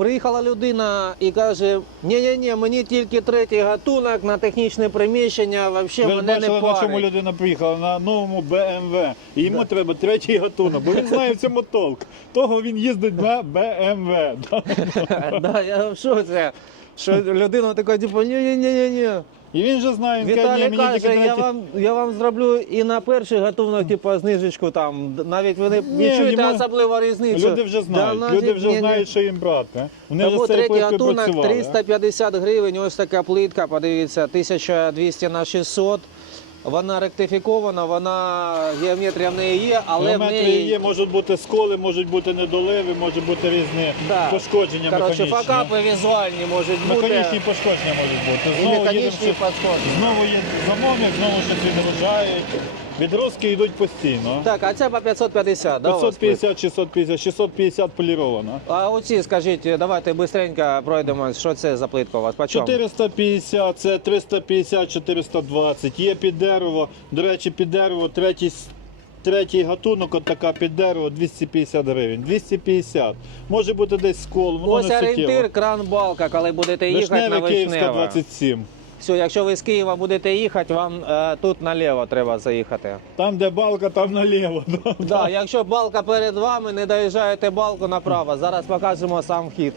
Приїхала людина і каже: ні-ні-ні, мені тільки третій гатунок на технічне приміщення, взагалі мене бачили, не на чому парить. людина приїхала? На новому БМВ. І йому треба третій гатунок, бо він знає в цьому толк. Того він їздить на БМВ. да. Да, я що це? Що людина така, типу, ні-ні-ні-ні. І він же знає, він каже, ні, Віталій мені каже, тільки я вам, я вам зроблю і на перший гатунок, типу, знижечку там. Навіть ви не Ні, відчуєте йому- особливу різницю. Люди вже знають, Да, люди навіть вже ні-ні. знають, що їм брати. Вони вже Тому з цією третій плиткою гатунок працювали. 350 гривень, ось така плитка, подивіться, 1200 на 600. Вона ректифікована, вона геометрія в неї є, але в неї є, можуть бути сколи, можуть бути недоливи, можуть бути різні Да. пошкодження коротше, механічні. факапи візуальні можуть бути. Механічні пошкодження можуть бути. І Знову їдемо, механічні щось- пошкодження. знову є замовник, знову щось відгружають. Відгрузки йдуть постійно. Так, а це по 550, да, у вас 550, 650, 650 поліровано. А оці, скажіть, давайте швидко пройдемо, що це за плитка у вас, по чому? 450, це 350, 420. Є під дерево. До речі, під дерево третій, третій гатунок, от така під дерево 250 гривень. 250. Може бути десь скол, воно Ось не орієнтир, кран балка, коли будете їхати на Вишневе Київська Вишневе. 27. Все, якщо ви з Києва будете їхати, вам е, тут наліво треба заїхати. Там, де балка, там наліво. да. Да, якщо балка перед вами, не доїжджаєте балку направо. Зараз покажемо сам вхід.